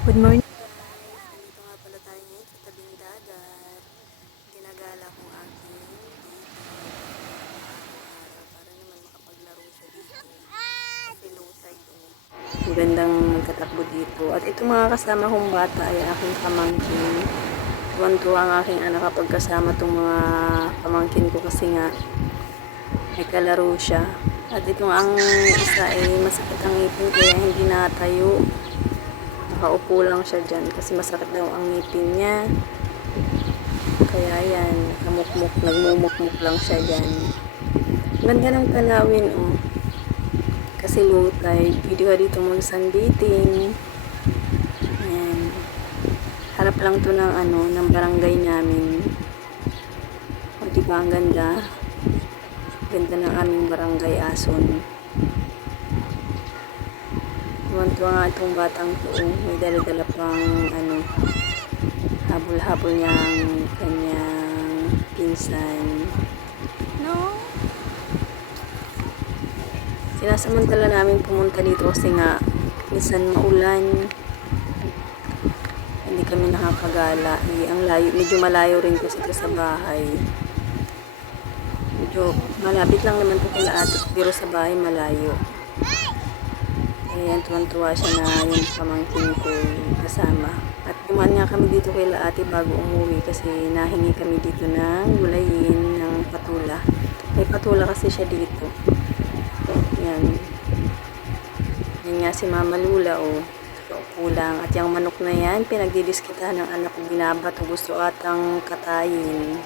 Good morning. Nandito nga pala tayo ngayon sa tabing dagat. Ginagala kong aking dito. Para naman makapaglaro siya dito. Kasi low tide oh. Ang gandang magkatakbo dito. At ito mga kasama kong bata ay aking pamangkin. Tuwan-tuwa ang aking anak kapag kasama itong mga pamangkin ko kasi nga may kalaro siya. At ito ang isa ay masakit ang ngipin kaya hindi natayo. Nakaupo lang siya dyan kasi masakit daw ang ngipin niya. Kaya yan, namukmuk, nagmumukmuk lang siya dyan. Ganda ng tanawin, oh. Kasi low tide, pwede ka dito mag-sunbathing. Ayan. Harap lang to ng ano, ng barangay namin. O, di ba ang ganda? Ganda ng aming barangay Ason. Tuwan-tuwa nga itong batang to. May dala-dala pang ano, habol-habol niyang kanyang pinsan. No? Sinasamantala namin pumunta dito kasi nga minsan maulan. Hindi kami nakakagala. Eh, ang layo, medyo malayo rin kasi ito sa bahay. Medyo malapit lang naman ito kila ate pero sa bahay malayo. Ayan, tuwan-tuwa siya na yung pamangkin ko kasama. At dumaan nga kami dito kay ate bago umuwi kasi nahingi kami dito ng gulayin ng patula. May patula kasi siya dito. Yan. Yan nga si Mama Lula, o. Oh. Kulang. At yung manok na yan, pinagdidiskitahan ng anak ko binabato. Gusto atang katayin.